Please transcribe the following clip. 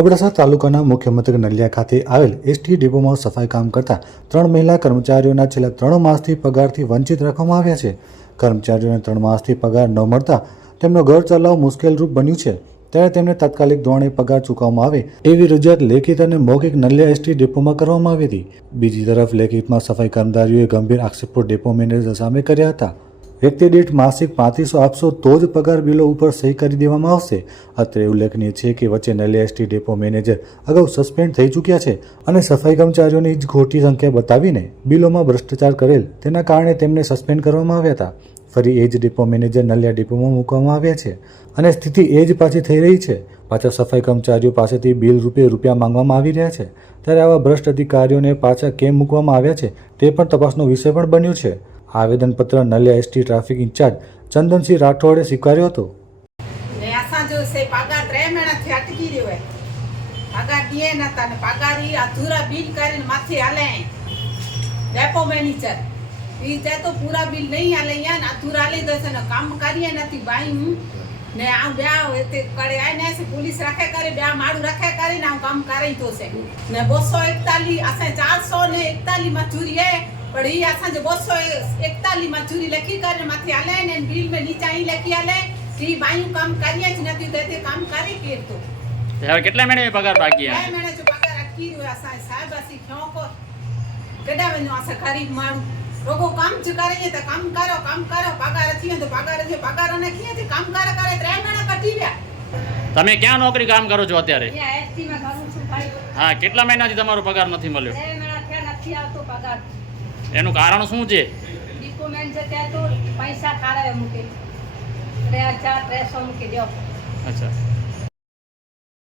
અબડાસા તાલુકાના મુખ્ય મથક નલિયા ખાતે આવેલ એસટી ડેપોમાં સફાઈ કામ કરતા ત્રણ મહિલા કર્મચારીઓના છેલ્લા ત્રણ માસથી પગારથી વંચિત રાખવામાં આવ્યા છે. કર્મચારીઓને ત્રણ માસથી પગાર ન મળતા તેમનો ઘર ચલાવવું મુશ્કેલરૂપ બન્યું છે. ત્યારે તેમને તાત્કાલિક ધોરણે પગાર ચૂકવવામાં આવે એવી રજૂઆત લેખિત અને મૌખિક નલિયા એસટી ડેપોમાં કરવામાં આવી હતી. બીજી તરફ લેખિતમાં સફાઈ કર્મચારીઓએ ગંભીર આક્ષેપો ડેપો મેનેજર સામે કર્યા હતા. વ્યક્તિ દીઠ માસિક પાંત્રીસો આપશો તો જ પગાર બિલો ઉપર સહી કરી દેવામાં આવશે. અત્રે ઉલ્લેખનીય છે કે વચ્ચે નલિયા એસટી ડેપો મેનેજર અગાઉ સસ્પેન્ડ થઈ ચૂક્યા છે અને સફાઈ કર્મચારીઓની જ ખોટી સંખ્યા બતાવીને બિલોમાં ભ્રષ્ટાચાર કરેલ તેના કારણે તેમને સસ્પેન્ડ કરવામાં આવ્યા હતા. ફરી એ જ ડેપો મેનેજર નલિયા ડેપોમાં મૂકવામાં આવ્યા છે અને સ્થિતિ એ જ પાછી થઈ રહી છે. પાછા સફાઈ કર્મચારીઓ પાસેથી બિલ રૂપે રૂપિયા માંગવામાં આવી રહ્યા છે. ત્યારે આવા ભ્રષ્ટ અધિકારીઓને પાછા કેમ મૂકવામાં આવ્યા છે તે પણ તપાસનો વિષય પણ બન્યો છે. આવેદનપત્ર Naliya ST traffic in charge Chandansinh રાઠોડે સ્વીકાર્યો હતો. અસાંજો સે પગાર ત્રે મહિનાથી અટકી રહ્યો હોય. પગાર દીએ નતા ને પગાર ઈ અધૂરા બિલ કરીને માથે હાલે ડેપો મેનેજર ઈ તે તો પૂરા બિલ નહીં હાલે યાન અધૂરા હાલી દેશે ને કામ કરીએ નથી ભાઈ હું. ને આમ બ્યા તે કરે આ ને છે પોલીસ રાખે કરે બ્યા મારું રાખે કરીને આમ કામ કરી તો છે. ને બસો એકતાલીસ અસે ચારસો ને એકતાલીસ મજૂરી હે. પણ એ असांजो ॿ सौ एकतालीह मजूरी लिखी करे मथे हलाइनि ऐं बिल में नीचा ई लिखी हलाए टी मायूं कमु करे ज नथियूं त हिते कमु करे केरु थो यार કેટલા મહિને પગાર બાકી છે 2 જો પગાર અટકી રહ્યો અસાય સાહેબ અસી ક્યો કો? કેડા વનો અસા ગરીબ માણું. રોગો કામ જ કરે તો કામ કરો કામ કરો. પગાર થયો તો પગાર થયો પગાર ને કીએ થી કામ કરે કરે 3 મહિના કટી ગયા. તમે ક્યાં નોકરી કામ કરો છો અત્યારે? હા કેટલા મહિનાથી તમારો પગાર નથી મળ્યો? 2 મહિના થયા નથી આવતો પગાર. એનું કારણ શું છે? પૈસા મૂકે. અચ્છા.